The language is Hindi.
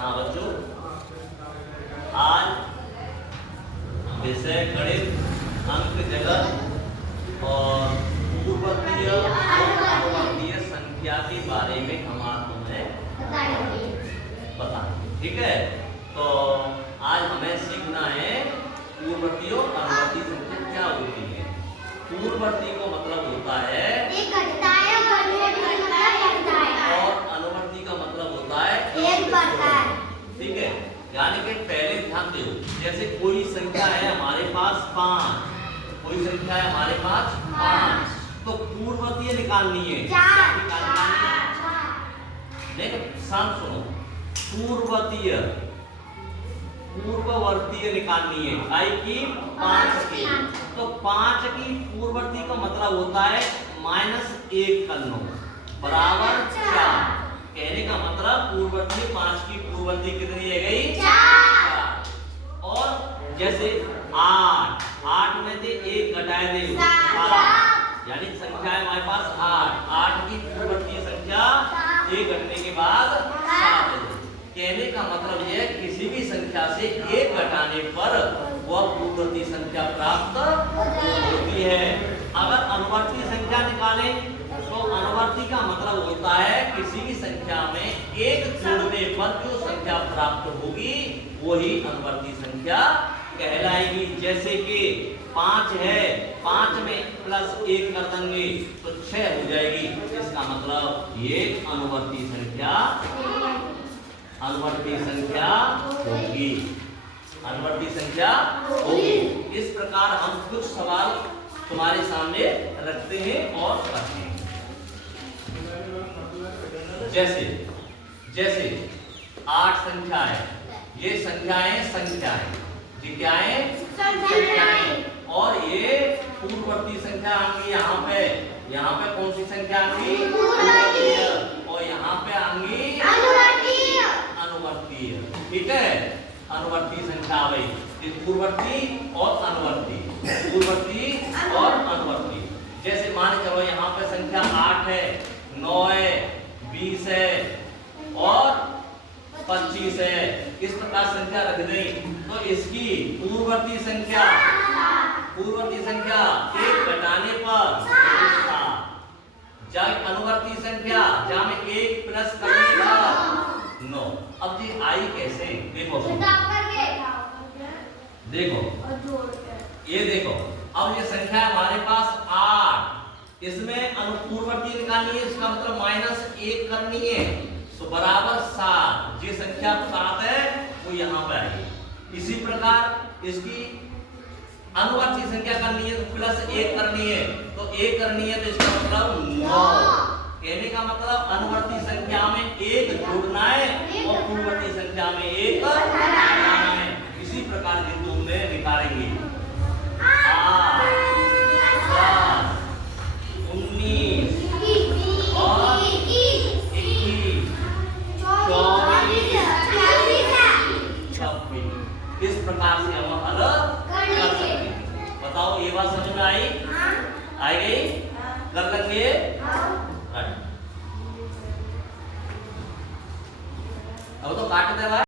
हाँ बच्चों, आज विषय गणित, अंक जगत और पूर्ववर्तीय और अनुवर्तीय संख्या के बारे में हम आज तुम्हें बताएंगे। ठीक है, तो आज हमें सीखना है पूर्ववर्ती और अनुवर्ती संख्या क्या होती है। पूर्ववर्ती को मतलब होता है एक घटता है और अनुवर्ती का मतलब होता है एक बढ़ता है। ठीक है, यानी कि पहले ध्यान दो, जैसे कोई संख्या है हमारे पास 5, कोई संख्या है हमारे पास 5, तो पूर्ववर्तीय निकालनी है। नहीं, शांत सुनो, पूर्ववर्तीय निकालनी है। आई की 5 की, तो 5 की पूर्ववर्ती का मतलब होता है -1 करना बराबर 4। कहने का मतलब पूर्ववर्ती 5 की पूर्ववर्ती कितनी रह गई? 4। और जैसे 8 में से 1 घटाए दे 7, यानी संख्या है हमारे पास 8 की पूर्ववर्ती संख्या 1 घटने के बाद 7 है। कहने का मतलब यह किसी भी संख्या से 1 घटाने पर वह पूर्ववर्ती संख्या प्राप्त होती है। अगर अनुवर्ती संख्या निकालें तो अनुवर्ती का मतलब होता है किसी भी संख्या में 1 जोड़ने पर जो संख्या प्राप्त होगी वही अनुवर्ती संख्या कहलाएगी। जैसे कि 5 है, 5 में +1 कर देंगे तो 6 हो जाएगी। इसका मतलब ये अनुवर्ती संख्या होगी, अनुवर्ती संख्या होगी। इस प्रकार हम कुछ सवाल तुम्हारे सामने रखते हैं और करते हैं। जैसे 8 संख्या है, ये संख्याएं ये क्या है? संख्याएं। और ये पूर्ववर्ती संख्या आएंगी यहाँ पे कौन सी संख्या आएंगी? पूर्ववर्तीय। और यहाँ पे आएंगी अनुवर्तीय। ठीक है, अनुवर्ती संख्या आ गई, पूर्ववर्ती और अनुवर्ती। जैसे मान चलो यहाँ पे संख्या 8 है, 9 है, 20 है और 25 है। इस प्रकार संख्या रख दें तो इसकी पूर्ववर्ती संख्या 1 घटाने पर 7, जब अनुवर्ती संख्या जहाँ में 1 प्लस करने पर 9। अब ये आई कैसे? ये देखो, अब ये संख्या हमारे पास 8, इसमें अनुपूर्ववर्ती निकालनी है, इसका मतलब -1 करनी है, तो बराबर 7। ये संख्या 7 है वो यहाँ पे आएगी। इसी प्रकार इसकी अनुवर्ती संख्या करनी है तो +1 करनी है, तो 1 करनी है तो इसका मतलब 9। कहने का मतलब अनुवर्ती संख्या में 1 जोड़ना है और पूर्ववर्ती संख्या में 1 घटाना है। इसी प्रकार के तुमने निकालेंगे 8, 10, 19 और 21, 24, 26। इस प्रकार से हम हल कर सकते हैं। बताओ, ये बात समझ में आई? आई गई? कर लेंगे।